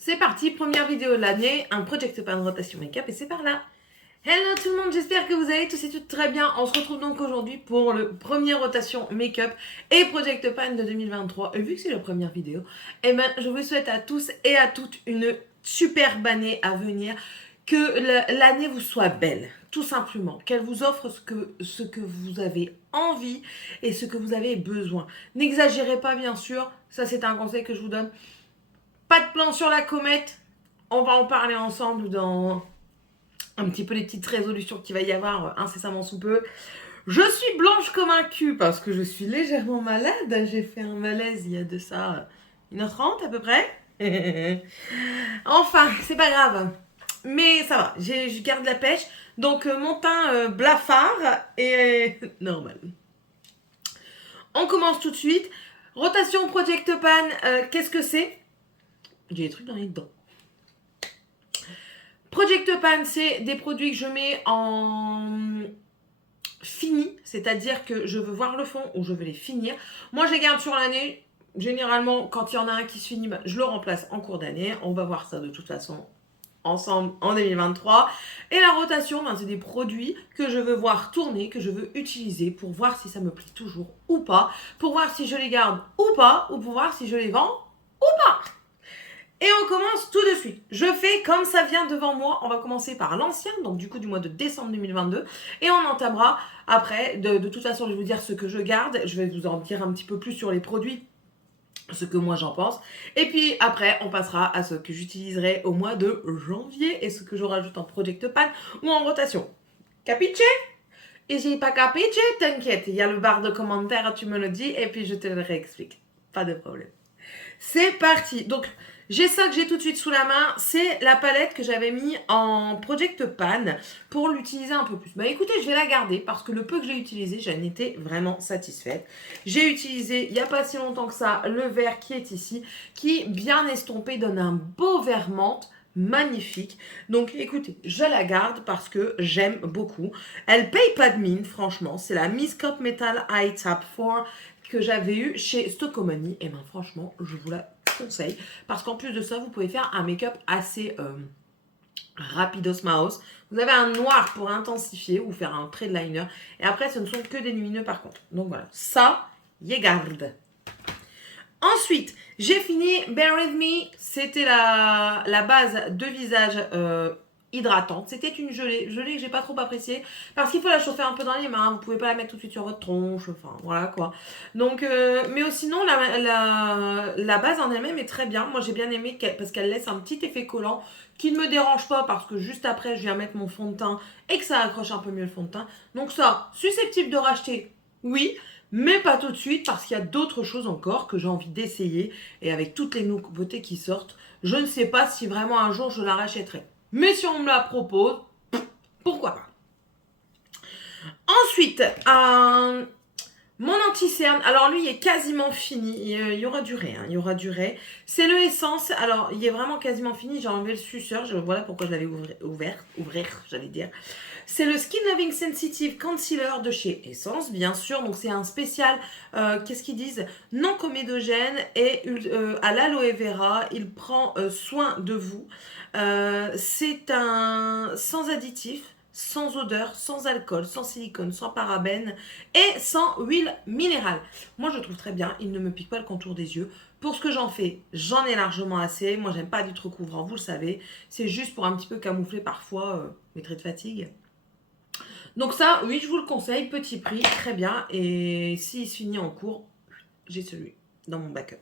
C'est parti, première vidéo de l'année, un Project Pan rotation make-up et c'est par là. Hello tout le monde, j'espère que vous allez tous et toutes très bien. On se retrouve donc aujourd'hui pour le premier rotation make-up et Project Pan de 2023. Et vu que c'est la première vidéo, je vous souhaite à tous et à toutes une superbe année à venir. Que l'année vous soit belle, tout simplement. Qu'elle vous offre ce que vous avez envie et ce que vous avez besoin. N'exagérez pas bien sûr, ça c'est un conseil que je vous donne. Pas de plan sur la comète. On va en parler ensemble dans un petit peu les petites résolutions qu'il va y avoir incessamment sous peu. Je suis blanche comme un cul parce que je suis légèrement malade. J'ai fait un malaise il y a de ça 1h30 à peu près. Enfin, c'est pas grave. Mais ça va, je garde la pêche. Donc mon teint blafard est normal. On commence tout de suite. Rotation Project Pan, qu'est-ce que c'est? J'ai des trucs dans les dents. Project Pan, c'est des produits que je mets en fini, c'est-à-dire que je veux voir le fond ou je veux les finir. Moi, je les garde sur l'année. Généralement, quand il y en a un qui se finit, je le remplace en cours d'année. On va voir ça de toute façon ensemble en 2023. Et la rotation, c'est des produits que je veux voir tourner, que je veux utiliser pour voir si ça me plaît toujours ou pas, pour voir si je les garde ou pas, ou pour voir si je les vends ou pas. Et on commence tout de suite. Je fais comme ça vient devant moi. On va commencer par l'ancien, donc du coup du mois de décembre 2022. Et on entamera après. De toute façon, je vais vous dire ce que je garde. Je vais vous en dire un petit peu plus sur les produits, ce que moi j'en pense. Et puis après, on passera à ce que j'utiliserai au mois de janvier et ce que je rajoute en Project Pan ou en rotation. Capiche? Et j'ai pas capiche? T'inquiète, il y a le bar de commentaires, tu me le dis et puis je te le réexplique. Pas de problème. C'est parti. Donc, j'ai ça que j'ai tout de suite sous la main. C'est la palette que j'avais mis en Project Pan pour l'utiliser un peu plus. Bah écoutez, je vais la garder parce que le peu que j'ai utilisé, j'en étais vraiment satisfaite. J'ai utilisé, il n'y a pas si longtemps que ça, le vert qui est ici, qui, bien estompé, donne un beau vert menthe. Magnifique. Donc écoutez, je la garde parce que j'aime beaucoup. Elle paye pas de mine, franchement. C'est la Miss Cup Metal Eye Tap 4 que j'avais eu chez Stockomani. Et ben franchement, je vous la conseille. Parce qu'en plus de ça, vous pouvez faire un make-up assez rapidos mouse. Vous avez un noir pour intensifier ou faire un trait de liner. Et après, ce ne sont que des lumineux par contre. Donc voilà, ça, y garde. Ensuite, j'ai fini Bear With Me. C'était la base de visage hydratante. C'était une gelée que j'ai pas trop appréciée parce qu'il faut la chauffer un peu dans les mains. Vous pouvez pas la mettre tout de suite sur votre tronche. Enfin, voilà quoi. Donc, mais sinon, la base en elle-même est très bien. Moi, j'ai bien aimé parce qu'elle laisse un petit effet collant qui ne me dérange pas parce que juste après, je viens mettre mon fond de teint et que ça accroche un peu mieux le fond de teint. Donc ça, susceptible de racheter, oui. Mais pas tout de suite parce qu'il y a d'autres choses encore que j'ai envie d'essayer. Et avec toutes les nouveautés qui sortent, je ne sais pas si vraiment un jour je la rachèterai. Mais si on me la propose, pourquoi pas. Ensuite, mon anti-cerne, alors lui il est quasiment fini, il y aura durée, il y aura durée. C'est le Essence, alors il est vraiment quasiment fini, j'ai enlevé le suceur, voilà pourquoi je l'avais ouvrir, j'allais dire. C'est le Skin Loving Sensitive Concealer de chez Essence, bien sûr. Donc, c'est un spécial, qu'est-ce qu'ils disent? Non comédogène et à l'aloe vera. Il prend soin de vous. C'est un sans additif, sans odeur, sans alcool, sans silicone, sans parabènes et sans huile minérale. Moi, je trouve très bien. Il ne me pique pas le contour des yeux. Pour ce que j'en fais, j'en ai largement assez. Moi, j'aime pas du tout recouvrant, vous le savez. C'est juste pour un petit peu camoufler parfois mes traits de fatigue. Donc ça, oui, je vous le conseille, petit prix, très bien. Et s'il se finit en cours, j'ai celui dans mon backup.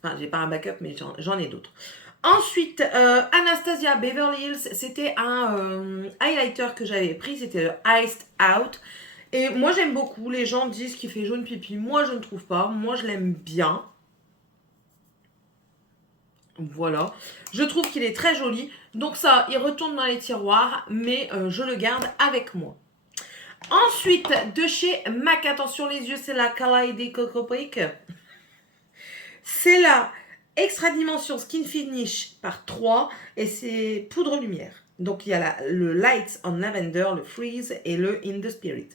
Enfin, j'ai pas un backup, mais j'en ai d'autres. Ensuite, Anastasia Beverly Hills, c'était un highlighter que j'avais pris, c'était le Iced Out. Et moi, j'aime beaucoup. Les gens disent qu'il fait jaune pipi. Moi, je ne trouve pas. Moi, je l'aime bien. Voilà. Je trouve qu'il est très joli. Donc ça, il retourne dans les tiroirs, mais je le garde avec moi. Ensuite, de chez MAC, attention les yeux, c'est la Kaleido Coco Brick. C'est la Extra Dimension Skin Finish par 3 et c'est poudre lumière. Donc il y a le Light on Lavender, le Freeze et le In the Spirit.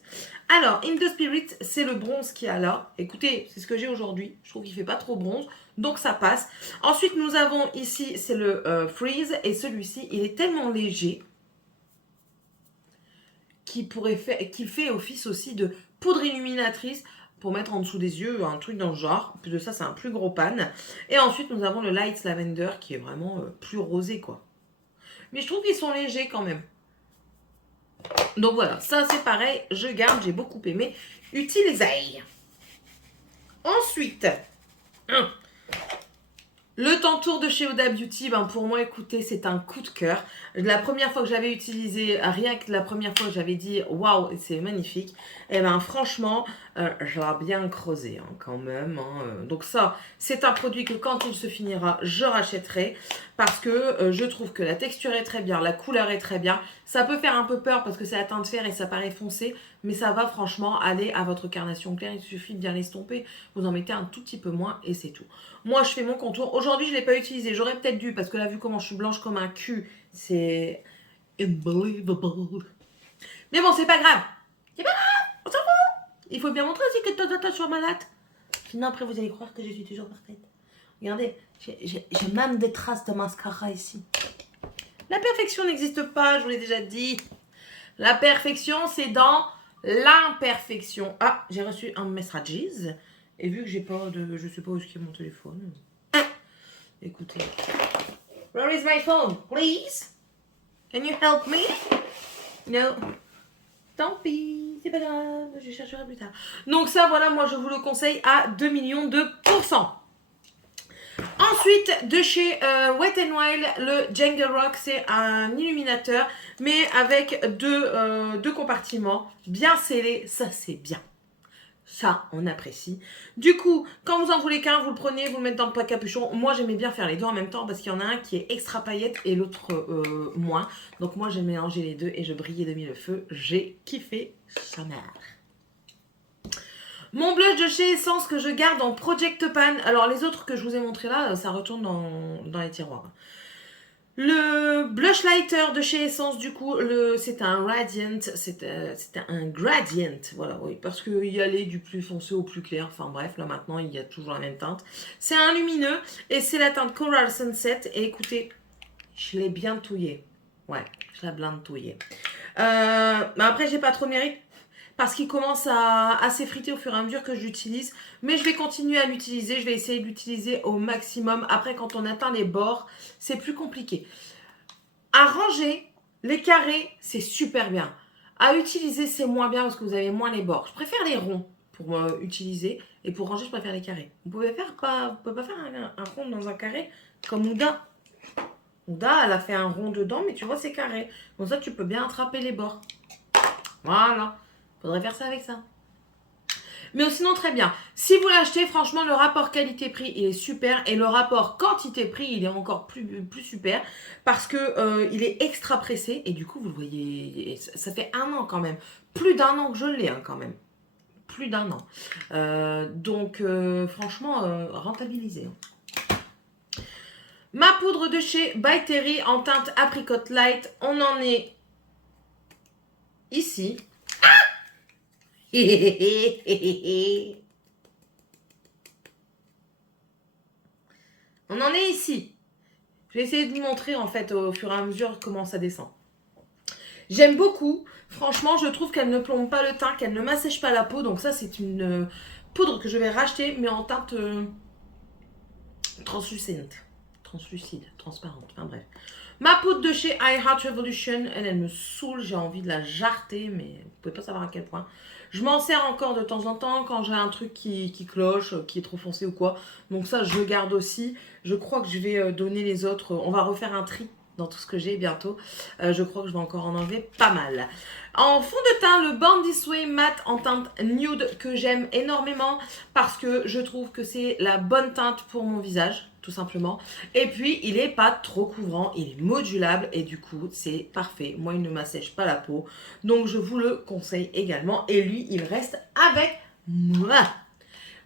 Alors, In the Spirit, c'est le bronze qu'il y a là. Écoutez, c'est ce que j'ai aujourd'hui. Je trouve qu'il ne fait pas trop bronze. Donc ça passe. Ensuite, nous avons ici, c'est le Freeze. Et celui-ci, il est tellement léger qu'il fait office aussi de poudre illuminatrice pour mettre en dessous des yeux, un truc dans le genre. En plus de ça, c'est un plus gros pan. Et ensuite, nous avons le Light Lavender qui est vraiment plus rosé, quoi. Mais je trouve qu'ils sont légers quand même. Donc voilà, ça c'est pareil, je garde, j'ai beaucoup aimé utiliser. Ensuite, le Tantour de chez Huda Beauty, ben pour moi, écoutez, c'est un coup de cœur. La première fois que j'avais utilisé, rien que la première fois que j'avais dit waouh, c'est magnifique, et ben franchement, je l'ai bien creusé hein, quand même. Hein. Donc ça, c'est un produit que quand il se finira, je rachèterai parce que je trouve que la texture est très bien, la couleur est très bien. Ça peut faire un peu peur parce que c'est la teinte fer et ça paraît foncé, mais ça va franchement aller à votre carnation claire. Il suffit de bien l'estomper, vous en mettez un tout petit peu moins et c'est tout. Moi, je fais mon contour. Aujourd'hui, je ne l'ai pas utilisé. J'aurais peut-être dû parce que là, vu comment je suis blanche comme un cul, c'est unbelievable. Mais bon, c'est pas grave. C'est pas grave, on s'en fout. Il faut bien montrer aussi que de temps en temps, je suis malade. Sinon, après, vous allez croire que je suis toujours parfaite. Regardez, j'ai même des traces de mascara ici. La perfection n'existe pas, je vous l'ai déjà dit. La perfection, c'est dans l'imperfection. Ah, j'ai reçu un message. Et vu que j'ai pas de... Je sais pas où est-ce qu'il y a mon téléphone. Écoutez. Where is my phone, please? Can you help me? No. Tant pis, c'est pas grave, je chercherai plus tard. Donc ça, voilà, moi je vous le conseille à 2 millions de pourcents. Ensuite, de chez Wet n Wild, le Jungle Rock, c'est un illuminateur, mais avec deux compartiments bien scellés, ça c'est bien. Ça, on apprécie. Du coup, quand vous en voulez qu'un, vous le prenez, vous le mettez dans le pack capuchon. Moi, j'aimais bien faire les deux en même temps parce qu'il y en a un qui est extra paillette et l'autre moins. Donc moi, j'ai mélangé les deux et je brillais de mille feux. J'ai kiffé sa mère. Mon blush de chez Essence que je garde en Project Pan. Alors, les autres que je vous ai montrés là, ça retourne dans les tiroirs. Le blush lighter de chez Essence, du coup, c'est un Radiant, c'était un Gradient, voilà, oui, parce qu'il y allait du plus foncé au plus clair, enfin bref, là maintenant, il y a toujours la même teinte. C'est un lumineux, et c'est la teinte Coral Sunset, et écoutez, je l'ai bien touillé, ouais, je l'ai bien touillé. Mais après, j'ai pas trop de mérite, parce qu'il commence à s'effriter au fur et à mesure que je l'utilise. Mais je vais continuer à l'utiliser. Je vais essayer de l'utiliser au maximum. Après, quand on atteint les bords, c'est plus compliqué. À ranger, les carrés, c'est super bien. À utiliser, c'est moins bien parce que vous avez moins les bords. Je préfère les ronds pour utiliser. Et pour ranger, je préfère les carrés. Vous pouvez pas faire un rond dans un carré comme Huda. Huda, elle a fait un rond dedans, mais tu vois, c'est carré. Comme ça, tu peux bien attraper les bords. Voilà. Faudrait faire ça avec ça. Mais sinon, très bien. Si vous l'achetez, franchement, le rapport qualité-prix, il est super. Et le rapport quantité-prix, il est encore plus super. Parce que il est extra pressé. Et du coup, vous le voyez, ça fait 1 an quand même. Plus d'1 an que je l'ai, hein, quand même. Plus d'1 an. Donc, franchement, rentabilisé. Hein. Ma poudre de chez By Terry en teinte Apricot Light. On en est ici. On en est ici. Je vais essayer de vous montrer en fait au fur et à mesure comment ça descend. J'aime beaucoup. Franchement, je trouve qu'elle ne plombe pas le teint, qu'elle ne m'assèche pas la peau. Donc ça, c'est une poudre que je vais racheter, mais en teinte translucide, transparente. Enfin bref. Ma poudre de chez I Heart Revolution, elle me saoule. J'ai envie de la jarter, mais vous pouvez pas savoir à quel point. Je m'en sers encore de temps en temps quand j'ai un truc qui cloche, qui est trop foncé ou quoi. Donc ça, je garde aussi. Je crois que je vais donner les autres. On va refaire un tri dans tout ce que j'ai bientôt. Je crois que je vais encore en enlever pas mal. En fond de teint, le Born This Way Matte en teinte nude que j'aime énormément parce que je trouve que c'est la bonne teinte pour mon visage. Tout simplement. Et puis, il n'est pas trop couvrant, il est modulable et du coup, c'est parfait. Moi, il ne m'assèche pas la peau. Donc, je vous le conseille également. Et lui, il reste avec moi.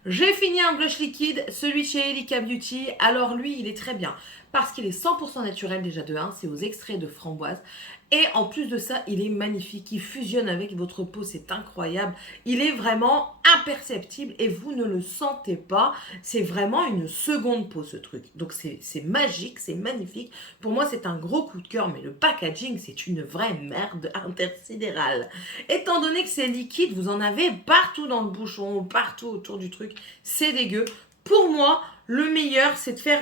J'ai fini un blush liquide, celui de chez Elika Beauty. Alors, lui, il est très bien. parce qu'il est 100% naturel déjà de 1, c'est aux extraits de framboise. Et en plus de ça, il est magnifique, il fusionne avec votre peau, c'est incroyable. Il est vraiment imperceptible et vous ne le sentez pas. C'est vraiment une seconde peau ce truc. Donc c'est magique, c'est magnifique. Pour moi, c'est un gros coup de cœur, mais le packaging, c'est une vraie merde intersidérale. Étant donné que c'est liquide, vous en avez partout dans le bouchon, partout autour du truc. C'est dégueu. Pour moi, le meilleur, c'est de faire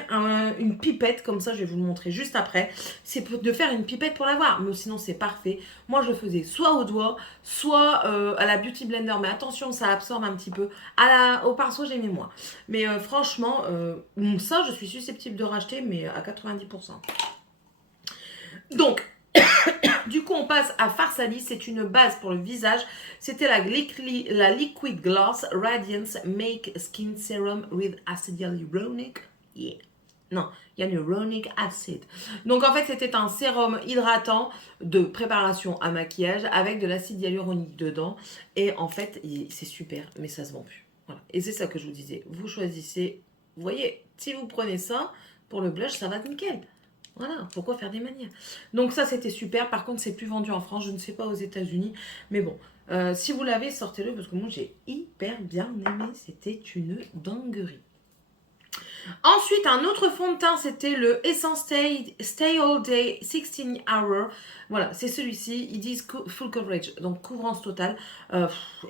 une pipette, comme ça, je vais vous le montrer juste après. C'est de faire une pipette pour l'avoir, mais sinon, c'est parfait. Moi, je le faisais soit au doigt, soit à la Beauty Blender, mais attention, ça absorbe un petit peu. Au pinceau, j'aimais moins. Mais franchement, ça, je suis susceptible de racheter, mais à 90%. Donc, du coup, on passe à Farsali. C'est une base pour le visage. C'était la Liquid Gloss Radiance Make Skin Serum with Acid Hyaluronic. Yeah. Non, hyaluronic acid. Donc, en fait, c'était un sérum hydratant de préparation à maquillage avec de l'acide hyaluronique dedans. Et en fait, c'est super, mais ça se vend plus. Voilà. Et c'est ça que je vous disais. Vous choisissez. Vous voyez, si vous prenez ça, pour le blush, ça va nickel. Voilà, pourquoi faire des manières? Donc ça, c'était super. Par contre, c'est plus vendu en France. Je ne sais pas aux États-Unis. Mais bon, si vous l'avez, sortez-le parce que moi, j'ai hyper bien aimé. C'était une dinguerie. Ensuite, un autre fond de teint, c'était le Essence Stay All Day 16 Hour. Voilà, c'est celui-ci. Ils disent full coverage, donc couvrance totale.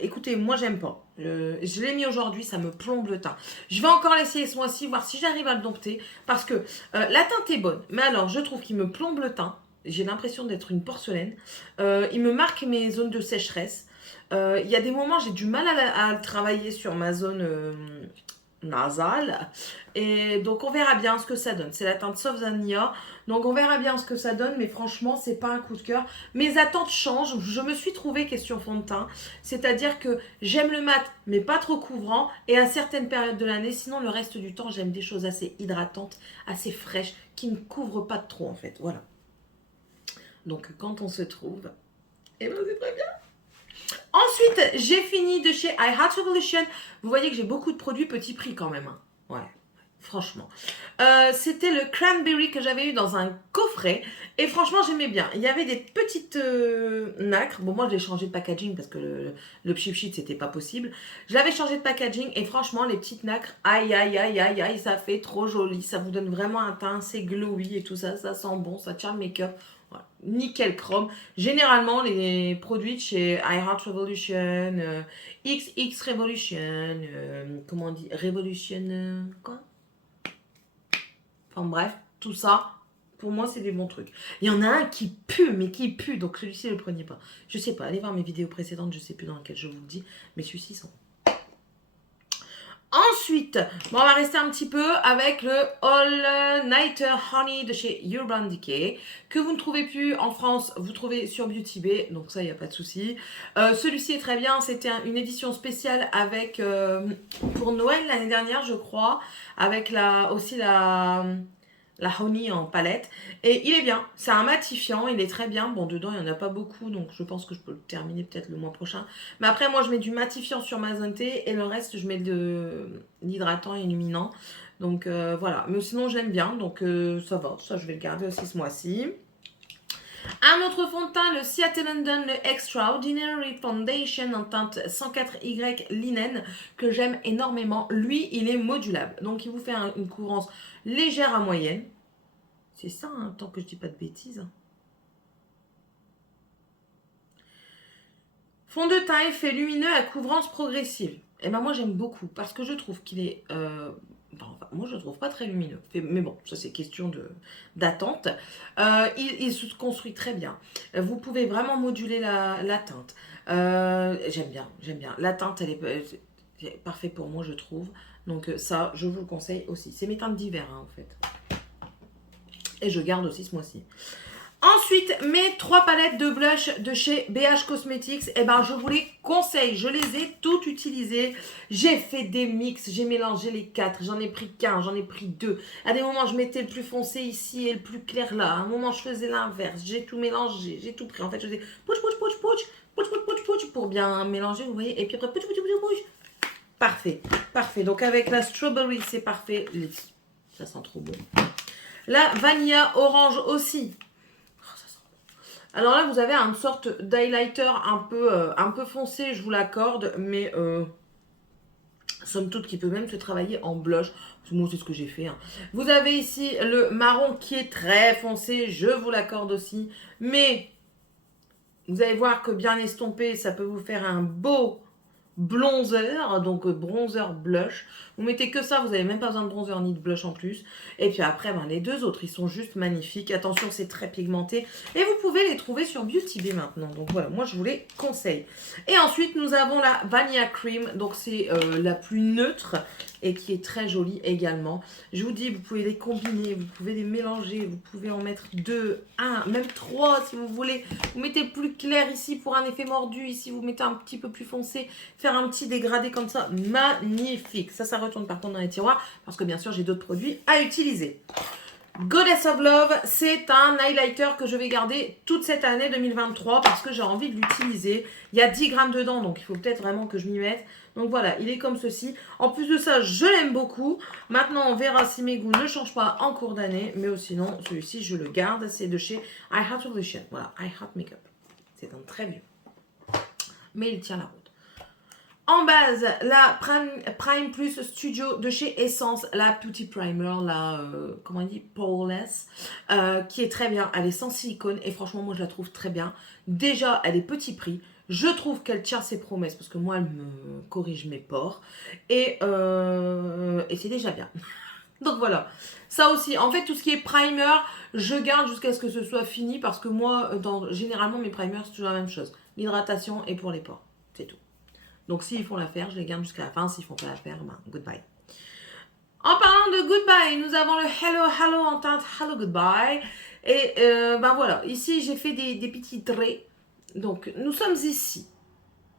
Écoutez, moi, j'aime pas. Je l'ai mis aujourd'hui, ça me plombe le teint. Je vais encore l'essayer ce mois-ci, voir si j'arrive à le dompter. Parce que la teinte est bonne. Mais alors, je trouve qu'il me plombe le teint. J'ai l'impression d'être une porcelaine. Il me marque mes zones de sécheresse. Il y a des moments, j'ai du mal à travailler sur ma zone nasale. Et donc, on verra bien ce que ça donne. C'est la teinte Soft Vanilla. Donc, on verra bien ce que ça donne. Mais franchement, c'est pas un coup de cœur. Mes attentes changent. Je me suis trouvée question fond de teint. C'est-à-dire que j'aime le mat, mais pas trop couvrant. Et à certaines périodes de l'année, sinon, le reste du temps, j'aime des choses assez hydratantes, assez fraîches, qui ne couvrent pas trop, en fait. Voilà. Donc, quand on se trouve, eh ben, c'est très bien. Ensuite, j'ai fini de chez I Heart Revolution. Vous voyez que j'ai beaucoup de produits petit prix quand même. Hein. Ouais, franchement. C'était le cranberry que j'avais eu dans un coffret. Et franchement, j'aimais bien. Il y avait des petites nacres. Bon, moi, je l'ai changé de packaging parce que le cheap sheet, c'était pas possible. Je l'avais changé de packaging. Et franchement, les petites nacres, aïe, aïe, aïe, aïe, aïe, ça fait trop joli. Ça vous donne vraiment un teint assez glowy et tout ça. Ça sent bon, ça tient le make-up. Voilà. Nickel chrome. Généralement, les produits de chez I Heart Revolution, XX Revolution, comment on dit Revolution, quoi. Enfin bref, tout ça, pour moi, c'est des bons trucs. Il y en a un qui pue, mais qui pue, donc celui-ci, ne le prenez pas. Je sais pas, allez voir mes vidéos précédentes, je sais plus dans lesquelles je vous le dis, mais celui-ci, sont. Ensuite, bon, on va rester un petit peu avec le All Nighter Honey de chez Urban Decay, que vous ne trouvez plus en France, vous trouvez sur Beauty Bay, donc ça, il n'y a pas de souci. Celui-ci est très bien, c'était une édition spéciale avec, pour Noël l'année dernière, je crois, avec aussi la honey en palette. Et il est bien, c'est un matifiant, il est très bien. Bon, dedans, il n'y en a pas beaucoup, donc je pense que je peux le terminer peut-être le mois prochain. Mais après, moi, je mets du matifiant sur ma zone T et le reste, je mets de l'hydratant et illuminant. Donc, voilà. Mais sinon, j'aime bien, donc ça va. Ça, je vais le garder aussi ce mois-ci. Un autre fond de teint, le Seattle London, le Extraordinary Foundation en teinte 104Y linen que j'aime énormément. Lui, il est modulable. Donc, il vous fait une couvrance légère à moyenne. C'est ça, hein, tant que je dis pas de bêtises. Fond de teint effet lumineux à couvrance progressive. Et ben moi, j'aime beaucoup parce que je trouve qu'il est... Enfin, moi, je ne trouve pas très lumineux. Mais bon, ça, c'est question d'attente. Il se construit très bien. Vous pouvez vraiment moduler la teinte. J'aime bien. La teinte, elle est parfaite pour moi, je trouve. Donc ça, je vous le conseille aussi. C'est mes teintes d'hiver, hein, en fait. Et je garde aussi ce mois-ci. Ensuite, mes 3 palettes de blush de chez BH Cosmetics, eh ben, je vous les conseille. Je les ai toutes utilisées. J'ai fait des mix, j'ai mélangé les 4. J'en ai pris qu'un, j'en ai pris 2. À des moments, je mettais le plus foncé ici et le plus clair là. À un moment, je faisais l'inverse. J'ai tout mélangé, j'ai tout pris. En fait, je faisais pouch, pouch, pouch, pouch, pouch, pouch, pouch, pouch pour bien mélanger, vous voyez. Et puis après, pouch, pouch, pouch, pouch. Parfait, parfait. Donc, avec la strawberry, c'est parfait. Ça sent trop bon. La Vanilla Orange aussi. Alors là, vous avez une sorte d'highlighter un peu foncé, je vous l'accorde, mais somme toute qui peut même se travailler en blush. Moi, c'est ce que j'ai fait. Hein. Vous avez ici le marron qui est très foncé, je vous l'accorde aussi. Mais vous allez voir que bien estompé, ça peut vous faire un beau bronzer, donc bronzer blush. Vous mettez que ça, vous n'avez même pas besoin de bronzer ni de blush en plus. Et puis après, ben, les deux autres, ils sont juste magnifiques. Attention, c'est très pigmenté. Et vous pouvez les trouver sur Beauty Bay maintenant. Donc voilà, moi je vous les conseille. Et ensuite, nous avons la Vanilla Cream. Donc c'est la plus neutre et qui est très jolie également. Je vous dis, vous pouvez les combiner, vous pouvez les mélanger, vous pouvez en mettre 2, 1, même 3 si vous voulez. Vous mettez le plus clair ici pour un effet mordu, ici vous mettez un petit peu plus foncé, faire un petit dégradé comme ça, magnifique. Ça retourne par contre dans les tiroirs parce que bien sûr j'ai d'autres produits à utiliser. Goddess of Love, c'est un highlighter que je vais garder toute cette année 2023 parce que j'ai envie de l'utiliser. Il y a 10 grammes dedans, donc il faut peut-être vraiment que je m'y mette. Donc voilà, il est comme ceci. En plus de ça, je l'aime beaucoup. Maintenant, on verra si mes goûts ne changent pas en cours d'année. Mais sinon, celui-ci, je le garde. C'est de chez I Heart Revolution. Voilà, I Heart Makeup. C'est un très vieux. Mais il tient la route. En base, la Prime Plus Studio de chez Essence, la Beauty Primer, la, comment on dit, Poreless, qui est très bien. Elle est sans silicone et franchement, moi, je la trouve très bien. Déjà, elle est petit prix. Je trouve qu'elle tient ses promesses parce que moi, elle me corrige mes pores. Et c'est déjà bien. Donc voilà. Ça aussi, en fait, tout ce qui est primer, je garde jusqu'à ce que ce soit fini parce que moi, généralement, mes primers, c'est toujours la même chose. L'hydratation et pour les pores. C'est tout. Donc, s'ils font l'affaire, je les garde jusqu'à la fin. S'ils font pas l'affaire, ben, goodbye. En parlant de goodbye, nous avons le Hello Hello en teinte Hello Goodbye. Et ben voilà, ici, j'ai fait des petits traits. Donc, nous sommes ici.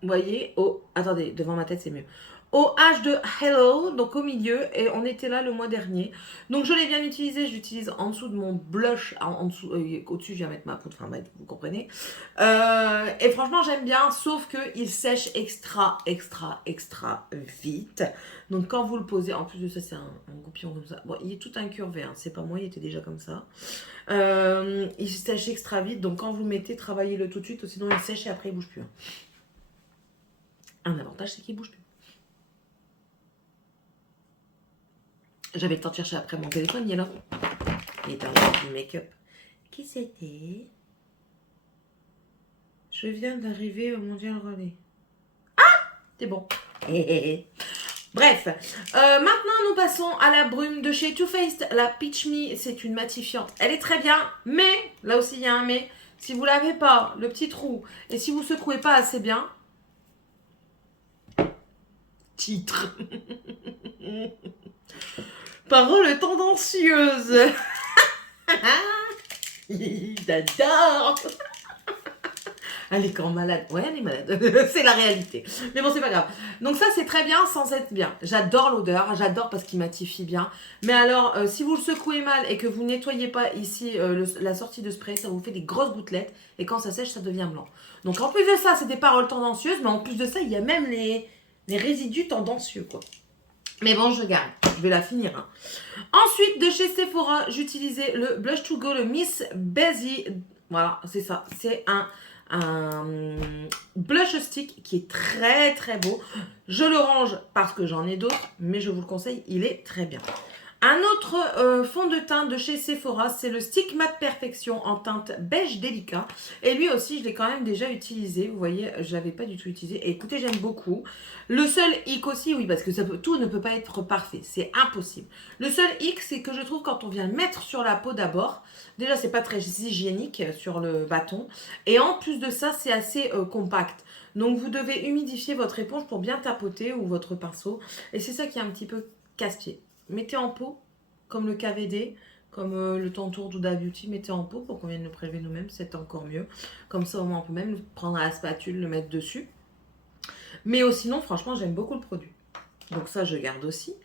Vous voyez, attendez, devant ma tête, c'est mieux. Au H de Hello, donc au milieu, et on était là le mois dernier. Donc je l'ai bien utilisé, j'utilise en dessous de mon blush, en dessous, au-dessus je viens mettre ma poudre, enfin bref, vous comprenez. Et franchement j'aime bien, sauf qu'il sèche extra vite. Donc quand vous le posez, en plus de ça c'est un goupillon comme ça, bon il est tout incurvé, hein, c'est pas moi, il était déjà comme ça. Il sèche extra vite, donc quand vous le mettez, travaillez-le tout de suite, sinon il sèche et après il bouge plus. Un avantage c'est qu'il bouge plus. J'avais le temps de chercher après mon téléphone, il est là. Il était en du make-up. Qui c'était? Je viens d'arriver au Mondial Relais. Ah! C'est bon. Bref. Maintenant, nous passons à la brume de chez Too Faced. La Peach Me, c'est une matifiante. Elle est très bien, mais, là aussi il y a un mais. Si vous l'avez pas, le petit trou, et si vous secouez pas assez bien... Titre. Paroles tendancieuses. J'adore. Elle est quand malade. Ouais, elle est malade. C'est la réalité. Mais bon, c'est pas grave. Donc ça, c'est très bien sans être bien. J'adore l'odeur. J'adore parce qu'il matifie bien. Mais alors, si vous le secouez mal et que vous nettoyez pas ici la sortie de spray, ça vous fait des grosses gouttelettes. Et quand ça sèche, ça devient blanc. Donc en plus de ça, c'est des paroles tendancieuses. Mais en plus de ça, il y a même les résidus tendancieux, quoi. Mais bon, je garde. Je vais la finir. Hein. Ensuite, de chez Sephora, j'utilisais le Blush to Go, le Miss Basie. Voilà, c'est ça. C'est un blush stick qui est très beau. Je le range parce que j'en ai d'autres, mais je vous le conseille, il est très bien. Un autre fond de teint de chez Sephora, c'est le Stick Matte Perfection en teinte beige délicat. Et lui aussi, je l'ai quand même déjà utilisé. Vous voyez, je l'avais pas du tout utilisé. Et écoutez, j'aime beaucoup. Le seul hic aussi, oui, parce que tout ne peut pas être parfait. C'est impossible. Le seul hic, c'est que je trouve quand on vient le mettre sur la peau d'abord, déjà, c'est pas très hygiénique sur le bâton. Et en plus de ça, c'est assez compact. Donc, vous devez humidifier votre éponge pour bien tapoter ou votre pinceau. Et c'est ça qui est un petit peu casse-pied. Mettez en pot, comme le KVD, comme le Tantour d'Huda Beauty, mettez en pot pour qu'on vienne le prélever nous-mêmes, c'est encore mieux. Comme ça, au moins, on peut même le prendre à la spatule, le mettre dessus. Mais sinon, franchement, j'aime beaucoup le produit. Donc ça, je garde aussi.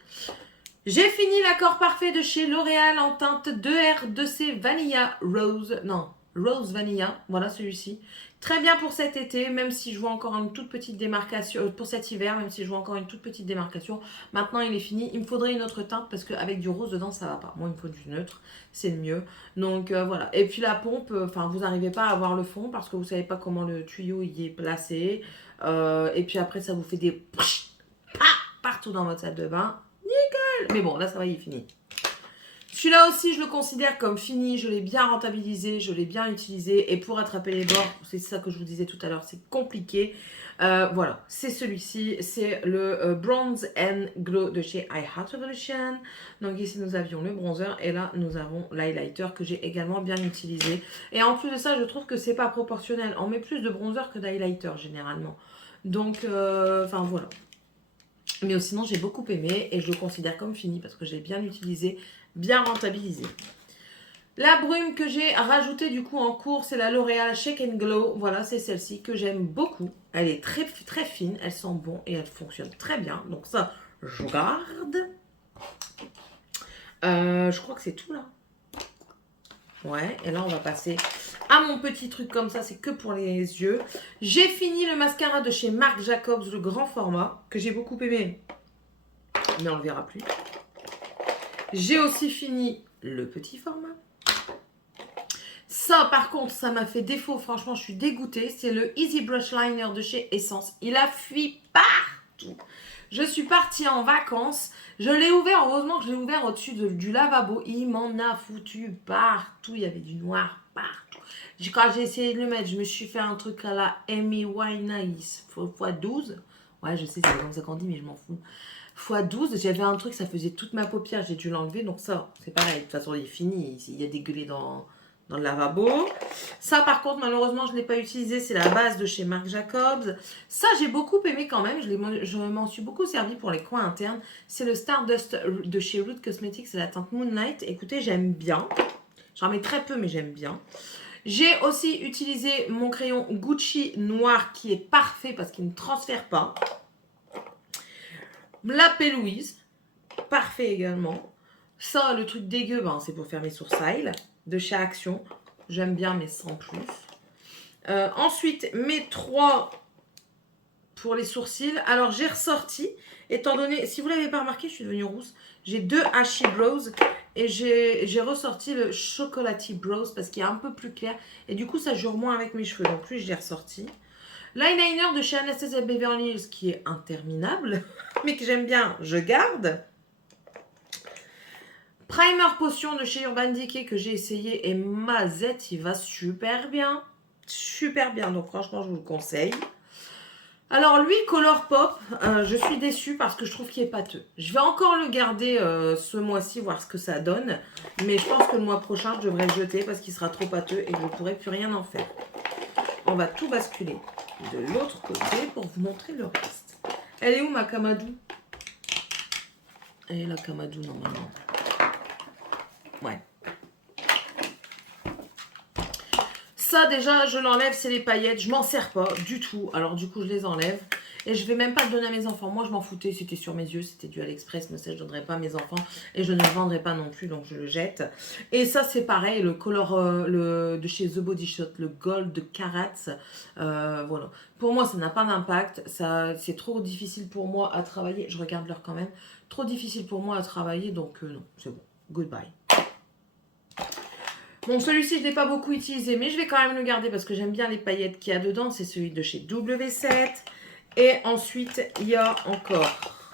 J'ai fini l'accord parfait de chez L'Oréal en teinte 2R2C Vanilla Rose. Non, Rose Vanilla, voilà celui-ci. Très bien pour cet été, même si je vois encore une toute petite démarcation, pour cet hiver, même si je vois encore une toute petite démarcation. Maintenant, il est fini. Il me faudrait une autre teinte parce qu'avec du rose dedans, ça va pas. Moi, il me faut du neutre, c'est le mieux. Donc, voilà. Et puis la pompe, enfin, vous n'arrivez pas à avoir le fond parce que vous savez pas comment le tuyau y est placé. Et puis après, ça vous fait des partout dans votre salle de bain. Nickel! Mais bon, là, ça va, il est fini. Celui-là aussi, je le considère comme fini. Je l'ai bien rentabilisé, je l'ai bien utilisé. Et pour attraper les bords, c'est ça que je vous disais tout à l'heure, c'est compliqué. Voilà, c'est celui-ci. C'est le Bronze and Glow de chez I Heart Revolution. Donc ici, nous avions le bronzer. Et là, nous avons l'highlighter que j'ai également bien utilisé. Et en plus de ça, je trouve que c'est pas proportionnel. On met plus de bronzer que d'highlighter, généralement. Donc, enfin, voilà. Mais sinon, j'ai beaucoup aimé et je le considère comme fini parce que je l'ai bien utilisé, bien rentabilisé. La brume que j'ai rajoutée du coup en cours, c'est la L'Oréal Shake and Glow. Voilà, c'est celle-ci que j'aime beaucoup. Elle est très, très fine, elle sent bon et elle fonctionne très bien. Donc ça, je garde. Je crois que c'est tout là. Ouais, et là on va passer à mon petit truc comme ça, c'est que pour les yeux. J'ai fini le mascara de chez Marc Jacobs, le grand format, que j'ai beaucoup aimé, mais on le verra plus. J'ai aussi fini le petit format. Ça, par contre, ça m'a fait défaut, franchement, je suis dégoûtée. C'est le Easy Brush Liner de chez Essence. Il a fui partout. Je suis partie en vacances. Je l'ai ouvert, heureusement que je l'ai ouvert au-dessus du lavabo. Il m'en a foutu partout. Il y avait du noir partout. Quand j'ai essayé de le mettre, je me suis fait un truc à la Amy Winehouse x12. Ouais, je sais, c'est comme ça qu'on dit, mais je m'en fous. x12, j'avais un truc, ça faisait toute ma paupière. J'ai dû l'enlever. Donc ça, c'est pareil. De toute façon, il est fini. Il y a des gueulets dans le lavabo. Ça, par contre, malheureusement, je ne l'ai pas utilisé. C'est la base de chez Marc Jacobs. Ça, j'ai beaucoup aimé quand même. Je m'en suis beaucoup servi pour les coins internes. C'est le Stardust de chez Root Cosmetics. C'est la teinte Moonlight. Écoutez, j'aime bien. J'en mets très peu, mais j'aime bien. J'ai aussi utilisé mon crayon Gucci noir qui est parfait parce qu'il ne transfère pas. La P. Parfait également. Ça, le truc dégueu, ben, c'est pour faire mes sourcils de chez Action. J'aime bien, mais sans plus. Ensuite, mes 3 pour les sourcils. Alors, j'ai ressorti, étant donné, si vous ne l'avez pas remarqué, je suis devenue rousse. J'ai 2 Ashy Brows et j'ai ressorti le Chocolatey Brows parce qu'il est un peu plus clair. Et du coup, ça jure moins avec mes cheveux. Donc, lui, je l'ai ressorti. L'eyeliner de chez Anastasia Beverly Hills qui est interminable, mais que j'aime bien, je garde. Primer Potion de chez Urban Decay que j'ai essayé et mazette, il va super bien. Super bien, donc franchement, je vous le conseille. Alors lui, Color Pop, je suis déçue parce que je trouve qu'il est pâteux. Je vais encore le garder ce mois-ci, voir ce que ça donne. Mais je pense que le mois prochain, je devrais le jeter parce qu'il sera trop pâteux et je ne pourrai plus rien en faire. On va tout basculer de l'autre côté pour vous montrer le reste. Elle est où ma Kamadou? Elle est la Kamadou normalement. Ouais. Ça déjà, je l'enlève, c'est les paillettes. Je m'en sers pas du tout. Alors du coup, je les enlève. Et je vais même pas le donner à mes enfants. Moi, je m'en foutais. C'était sur mes yeux. C'était du AliExpress. Mais ça, je ne donnerai pas à mes enfants. Et je ne le vendrai pas non plus. Donc, je le jette. Et ça, c'est pareil. Le color de chez The Body Shop. Le Gold Carats. Voilà. Pour moi, ça n'a pas d'impact. C'est trop difficile pour moi à travailler. Je regarde l'heure quand même. Trop difficile pour moi à travailler. Donc, non. C'est bon. Goodbye. Bon, celui-ci, je ne l'ai pas beaucoup utilisé, mais je vais quand même le garder parce que j'aime bien les paillettes qu'il y a dedans. C'est celui de chez W7. Et ensuite, il y a encore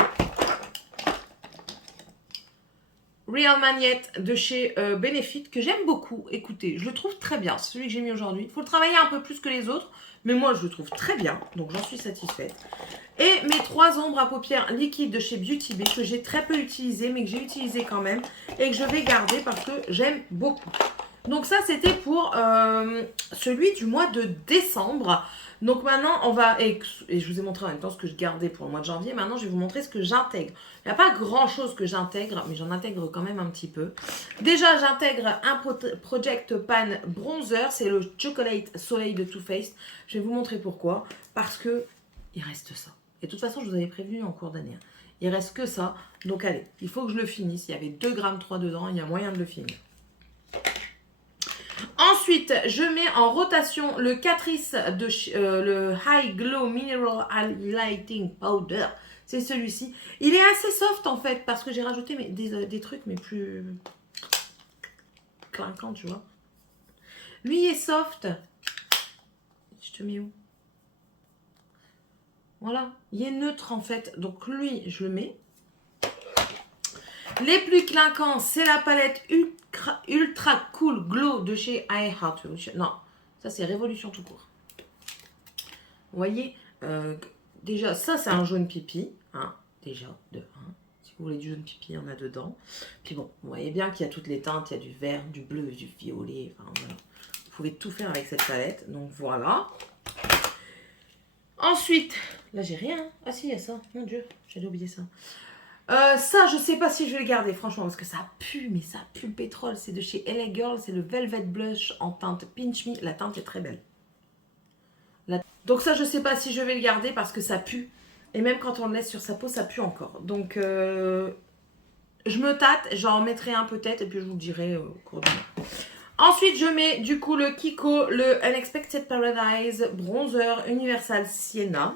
Real Magnette de chez Benefit que j'aime beaucoup. Écoutez, je le trouve très bien. C'est celui que j'ai mis aujourd'hui. Il faut le travailler un peu plus que les autres, mais moi, je le trouve très bien. Donc, j'en suis satisfaite. Et mes 3 ombres à paupières liquides de chez Beauty Bay que j'ai très peu utilisé, mais que j'ai utilisé quand même et que je vais garder parce que j'aime beaucoup. Donc ça, c'était pour celui du mois de décembre. Donc maintenant, on va... Et je vous ai montré en même temps ce que je gardais pour le mois de janvier. Maintenant, je vais vous montrer ce que j'intègre. Il n'y a pas grand-chose que j'intègre, mais j'en intègre quand même un petit peu. Déjà, j'intègre un Project Pan Bronzer. C'est le Chocolate Soleil de Too Faced. Je vais vous montrer pourquoi. Parce que il reste ça. Et de toute façon, je vous avais prévenu en cours d'année. Il reste que ça. Donc allez, il faut que je le finisse. Il y avait 2,3 g dedans. Il y a moyen de le finir. Ensuite, Ensuite, je mets en rotation le Catrice de le High Glow Mineral Highlighting Powder. C'est celui-ci. Il est assez soft en fait parce que j'ai rajouté des trucs mais plus clinquants, tu vois. Lui il est soft. Je te mets où? Voilà. Il est neutre en fait. Donc lui, je le mets. Les plus clinquants, c'est la palette Ultra Cool Glow de chez I Heart You. Non, ça c'est Révolution tout court. Vous voyez, déjà, ça c'est un jaune pipi. Hein, déjà, de 1. Si vous voulez du jaune pipi, il y en a dedans. Puis bon, vous voyez bien qu'il y a toutes les teintes. Il y a du vert, du bleu, du violet. Enfin, voilà. Vous pouvez tout faire avec cette palette. Donc voilà. Ensuite, là j'ai rien. Ah si, il y a ça. Mon Dieu, j'allais oublier ça. Ça, je sais pas si je vais le garder, franchement, parce que ça pue, mais ça pue le pétrole. C'est de chez LA Girl, c'est le Velvet Blush en teinte Pinch Me. La teinte est très belle. Donc ça, je sais pas si je vais le garder parce que ça pue. Et même quand on le laisse sur sa peau, ça pue encore. Donc, je me tâte, j'en mettrai un peut-être, et puis je vous le dirai au cours du mois. Ensuite, je mets du coup le Kiko, le Unexpected Paradise Bronzer Universal Sienna.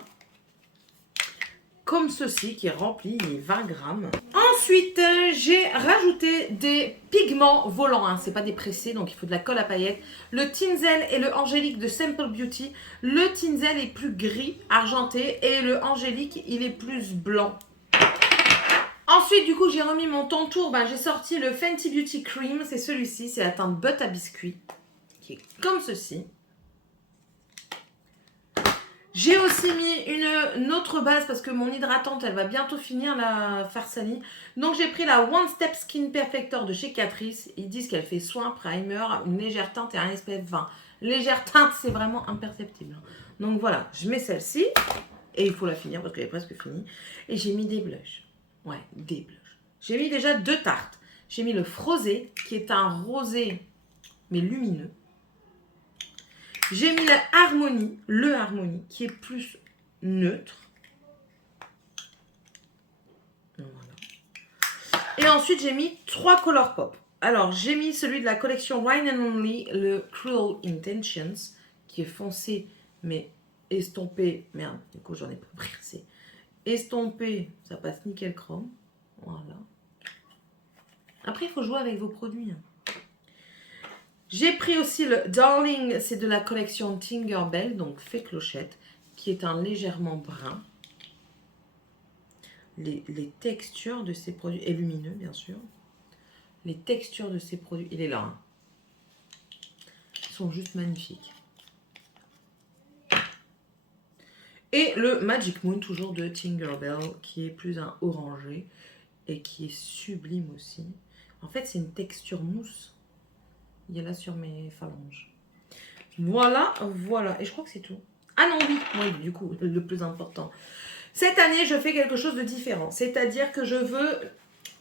Comme ceci, qui est rempli, il est 20 grammes. Ensuite, j'ai rajouté des pigments volants. Hein. C'est pas des pressés, donc il faut de la colle à paillettes. Le Tinzel et le Angélique de Simple Beauty. Le Tinzel est plus gris, argenté, et le Angélique, il est plus blanc. Ensuite, du coup, j'ai remis mon contour. J'ai sorti le Fenty Beauty Cream. C'est celui-ci, c'est la teinte Butte à biscuit, qui est comme ceci. J'ai aussi mis une autre base parce que mon hydratante, elle va bientôt finir la Farsali. Donc j'ai pris la One Step Skin Perfector de chez Catrice. Ils disent qu'elle fait soin, primer, une légère teinte et un SPF 20. Légère teinte, c'est vraiment imperceptible. Donc voilà, je mets celle-ci. Et il faut la finir parce qu'elle est presque finie. Et j'ai mis des blushs. Ouais, des blushs. J'ai mis déjà 2 tartes. J'ai mis le Frosé, qui est un rosé, mais lumineux. J'ai mis le Harmonie, qui est plus neutre. Voilà. Et ensuite, j'ai mis 3 Color Pop. Alors, j'ai mis celui de la collection Wine and Only, le Cruel Intentions, qui est foncé, mais estompé. Merde, du coup, j'en ai pas pris assez. Estompé, ça passe nickel chrome. Voilà. Après, il faut jouer avec vos produits. J'ai pris aussi le Darling, c'est de la collection Tinkerbell, donc fait clochette, qui est un légèrement brun. Les textures de ces produits, et lumineux bien sûr, les textures de ces produits, il est là, hein. Ils sont juste magnifiques. Et le Magic Moon, toujours de Tinkerbell, qui est plus un orangé et qui est sublime aussi. En fait, c'est une texture mousse. Il est là sur mes phalanges. Voilà, voilà. Et je crois que c'est tout. Ah non, oui, du coup, le plus important. Cette année, je fais quelque chose de différent. C'est-à-dire que je veux...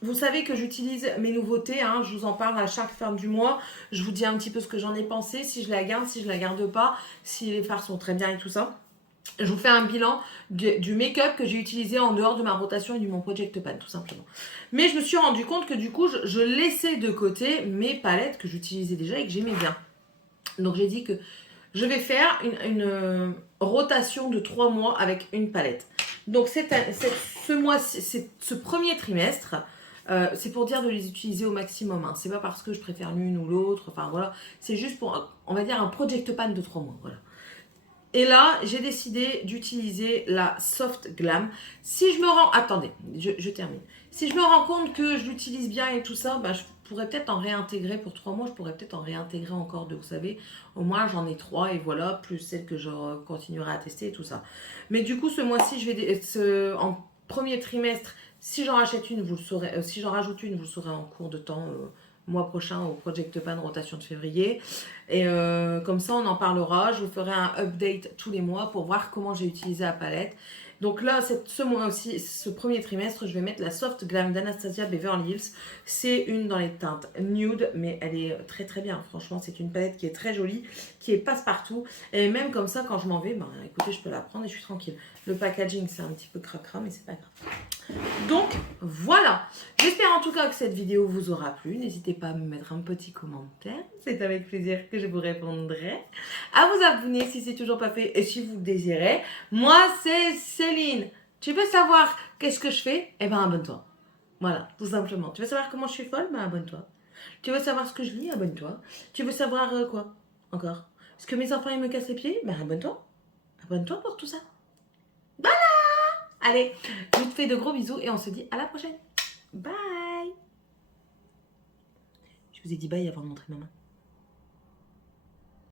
Vous savez que j'utilise mes nouveautés. Hein, je vous en parle à chaque fin du mois. Je vous dis un petit peu ce que j'en ai pensé. Si je la garde, si je la garde pas. Si les fards sont très bien et tout ça. Je vous fais un bilan du make-up que j'ai utilisé en dehors de ma rotation et de mon Project Pan, tout simplement. Mais je me suis rendu compte que du coup, je laissais de côté mes palettes que j'utilisais déjà et que j'aimais bien. Donc j'ai dit que je vais faire une rotation de 3 mois avec une palette. Donc ce mois-ci, ce premier trimestre, c'est pour dire de les utiliser au maximum. Hein. C'est pas parce que je préfère l'une ou l'autre. Enfin voilà, c'est juste pour, on va dire, un Project Pan de 3 mois. Voilà. Et là, j'ai décidé d'utiliser la Soft Glam. Si je me rends... Attendez, je termine. Si je me rends compte que je l'utilise bien et tout ça, je pourrais peut-être en réintégrer pour 3 mois. Je pourrais peut-être en réintégrer encore 2, vous savez. Au moins, j'en ai 3 et voilà, plus celles que je continuerai à tester et tout ça. Mais du coup, ce mois-ci, je vais... en premier trimestre, si j'en rachète une, vous le saurez... si j'en rajoute une, vous le saurez en cours de temps... mois prochain au Project Pan rotation de février. Et comme ça, on en parlera. Je vous ferai un update tous les mois pour voir comment j'ai utilisé la palette. Donc là, ce mois aussi, ce premier trimestre, je vais mettre la Soft Glam d'Anastasia Beverly Hills. C'est une dans les teintes nude, mais elle est très très bien. Franchement, c'est une palette qui est très jolie, qui est passe-partout. Et même comme ça, quand je m'en vais, ben écoutez, je peux la prendre et je suis tranquille. Le packaging, c'est un petit peu cracra, mais c'est pas grave. Donc voilà, j'espère en tout cas que cette vidéo vous aura plu. N'hésitez pas à me mettre un petit commentaire, c'est avec plaisir que je vous répondrai. À vous abonner si c'est toujours pas fait et si vous le désirez. Moi c'est Céline. Tu veux savoir qu'est-ce que je fais? Eh ben abonne-toi. Voilà, tout simplement. Tu veux savoir comment je suis folle? Ben abonne-toi. Tu veux savoir ce que je lis? Abonne-toi. Tu veux savoir quoi encore? Est-ce que mes enfants ils me cassent les pieds? Ben abonne-toi. Abonne-toi pour tout ça. Allez, je te fais de gros bisous et on se dit à la prochaine. Bye. Je vous ai dit bye avant de montrer ma main.